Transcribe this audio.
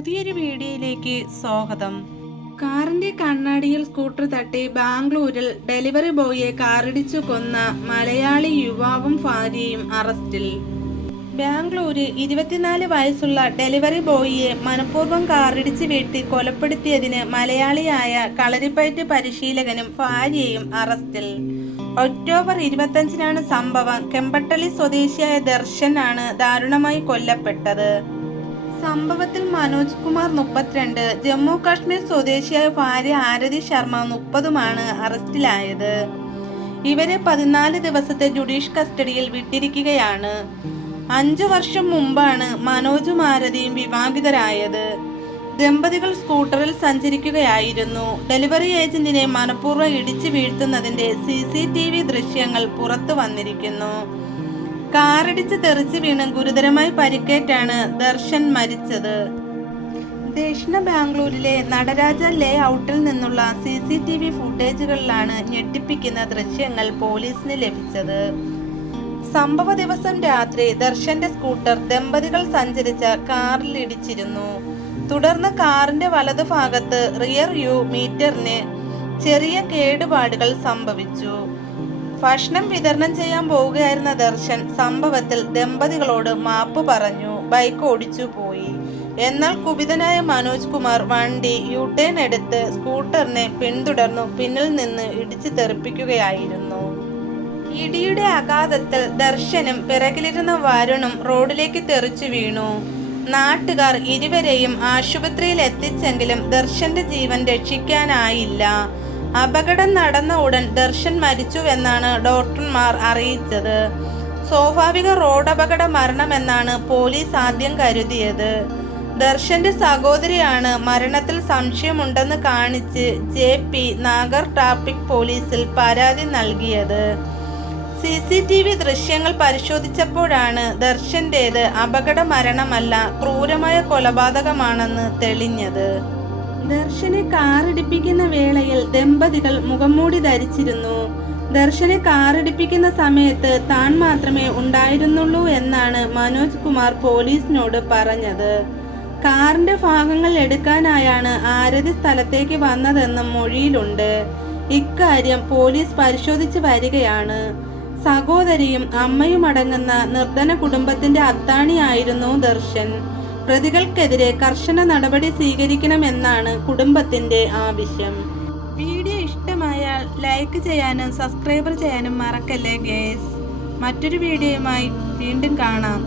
വാർത്തകളിലേക്ക് സ്വാഗതം. കാറിന്റെ കണ്ണാടിയിൽ സ്കൂട്ടർ തട്ടി ബാംഗ്ലൂരിൽ ഡെലിവറി ബോയിയെ കാറിടിച്ചു കൊന്ന മലയാളി യുവാവും ഭാര്യയും അറസ്റ്റിൽ. ബാംഗ്ലൂരിൽ ഇരുപത്തിനാല് വയസ്സുള്ള ഡെലിവറി ബോയിയെ മനഃപൂർവം കാറിടിച്ച് വീഴ്ത്തി കൊലപ്പെടുത്തിയതിന് മലയാളിയായ കളരിപ്പയറ്റ് പരിശീലകനും ഭാര്യയും അറസ്റ്റിൽ. ഒക്ടോബർ ഇരുപത്തഞ്ചിനാണ് സംഭവം. കെമ്പട്ടളി സ്വദേശിയായ ദർശൻ ആണ് ദാരുണമായി കൊല്ലപ്പെട്ടത്. സംഭവത്തിൽ മനോജ് കുമാർ മുപ്പത്തിരണ്ട് ജമ്മു കാശ്മീർ സ്വദേശിയായ ഭാര്യ ആരതി ശർമ്മ മുപ്പതുമാണ് അറസ്റ്റിലായത്. ഇവരെ പതിനാല് ദിവസത്തെ ജുഡീഷ്യൽ കസ്റ്റഡിയിൽ വിട്ടിരിക്കുകയാണ്. അഞ്ചു വർഷം മുമ്പാണ് മനോജും ആരതിയും വിവാഹിതരായത്. ദമ്പതികൾ സ്കൂട്ടറിൽ സഞ്ചരിക്കുകയായിരുന്നു. ഡെലിവറി ഏജന്റിനെ മനഃപൂർവം ഇടിച്ചു വീഴ്ത്തുന്നതിന്റെ സി സി ടി വി ദൃശ്യങ്ങൾ പുറത്തു വന്നിരിക്കുന്നു. കാറിടിച്ച് തെറിച്ച് വീണ് ഗുരുതരമായി പരിക്കേറ്റാണ് ദർശൻ മരിച്ചത്. ദക്ഷിണ ബാംഗ്ലൂരിലെ നടരാജ ലേ ഔട്ടിൽ നിന്നുള്ള സി സി ടി വി ഫുട്ടേജുകളിലാണ് ഞെട്ടിപ്പിക്കുന്ന ദൃശ്യങ്ങൾ പോലീസിന് ലഭിച്ചത്. സംഭവ ദിവസം രാത്രി ദർശന്റെ സ്കൂട്ടർ ദമ്പതികൾ സഞ്ചരിച്ച കാറിൽ ഇടിച്ചിരുന്നു. തുടർന്ന് കാറിന്റെ വലതുഭാഗത്ത് റിയർ വ്യൂ മീറ്ററിന് ചെറിയ കേടുപാടുകൾ സംഭവിച്ചു. ഭക്ഷണം വിതരണം ചെയ്യാൻ പോവുകയായിരുന്ന ദർശൻ സംഭവത്തിൽ ദമ്പതികളോട് മാപ്പ് പറഞ്ഞു. ബൈക്ക് ഓടിച്ചു പോയി. എന്നാൽ കുപിതനായ മനോജ് കുമാർ വണ്ടി യൂട്ടേൺ എടുത്ത് സ്കൂട്ടറിനെ പിന്തുടർന്നു പിന്നിൽ നിന്ന് ഇടിച്ചു തെറിപ്പിക്കുകയായിരുന്നു. ഇടിയുടെ ആഘാതത്തിൽ ദർശനും പിറകിലിരുന്ന വരുണും റോഡിലേക്ക് തെറിച്ചു വീണു. നാട്ടുകാർ ഇരുവരെയും ആശുപത്രിയിൽ എത്തിച്ചെങ്കിലും ദർശന്റെ ജീവൻ രക്ഷിക്കാനായില്ല. അപകടം നടന്ന ഉടൻ ദർശൻ മരിച്ചുവെന്നാണ് ഡോക്ടർമാർ അറിയിച്ചത്. സ്വാഭാവിക റോഡപകട മരണമെന്നാണ് പോലീസ് ആദ്യം കരുതിയത്. ദർശന്റെ സഹോദരിയാണ് മരണത്തിൽ സംശയമുണ്ടെന്ന് കാണിച്ച് ജെ പി നാഗർ ട്രാഫിക് പോലീസിൽ പരാതി നൽകിയത്. സി സി ടി വി ദൃശ്യങ്ങൾ പരിശോധിച്ചപ്പോഴാണ് ദർശന്റേത് അപകട മരണമല്ല ക്രൂരമായ കൊലപാതകമാണെന്ന് തെളിഞ്ഞത്. ദർശനെ കാറിടിപ്പിക്കുന്ന വേളയിൽ ദമ്പതികൾ മുഖംമൂടി ധരിച്ചിരുന്നു. ദർശനെ കാറിടിപ്പിക്കുന്ന സമയത്ത് താൻ മാത്രമേ ഉണ്ടായിരുന്നുള്ളൂ എന്നാണ് മനോജ് കുമാർ പോലീസിനോട് പറഞ്ഞത്. കാറിന്റെ ഭാഗങ്ങൾ എടുക്കാനായാണ് ആരതി സ്ഥലത്തേക്ക് വന്നതെന്നും മൊഴിയിലുണ്ട്. ഇക്കാര്യം പോലീസ് പരിശോധിച്ച് വരികയാണ്. സഹോദരിയും അമ്മയും അടങ്ങുന്ന നിർധന കുടുംബത്തിന്റെ അത്താണിയായിരുന്നു ദർശൻ. പ്രതികൾക്കെതിരെ കർശന നടപടി സ്വീകരിക്കണമെന്നാണ് കുടുംബത്തിന്റെ ആവശ്യം. വീഡിയോ ഇഷ്ടമായാൽ ലൈക്ക് ചെയ്യാനും സബ്സ്ക്രൈബർ ചെയ്യാനും മറക്കല്ലേ ഗേസ്. മറ്റൊരു വീഡിയോയുമായി വീണ്ടും കാണാം.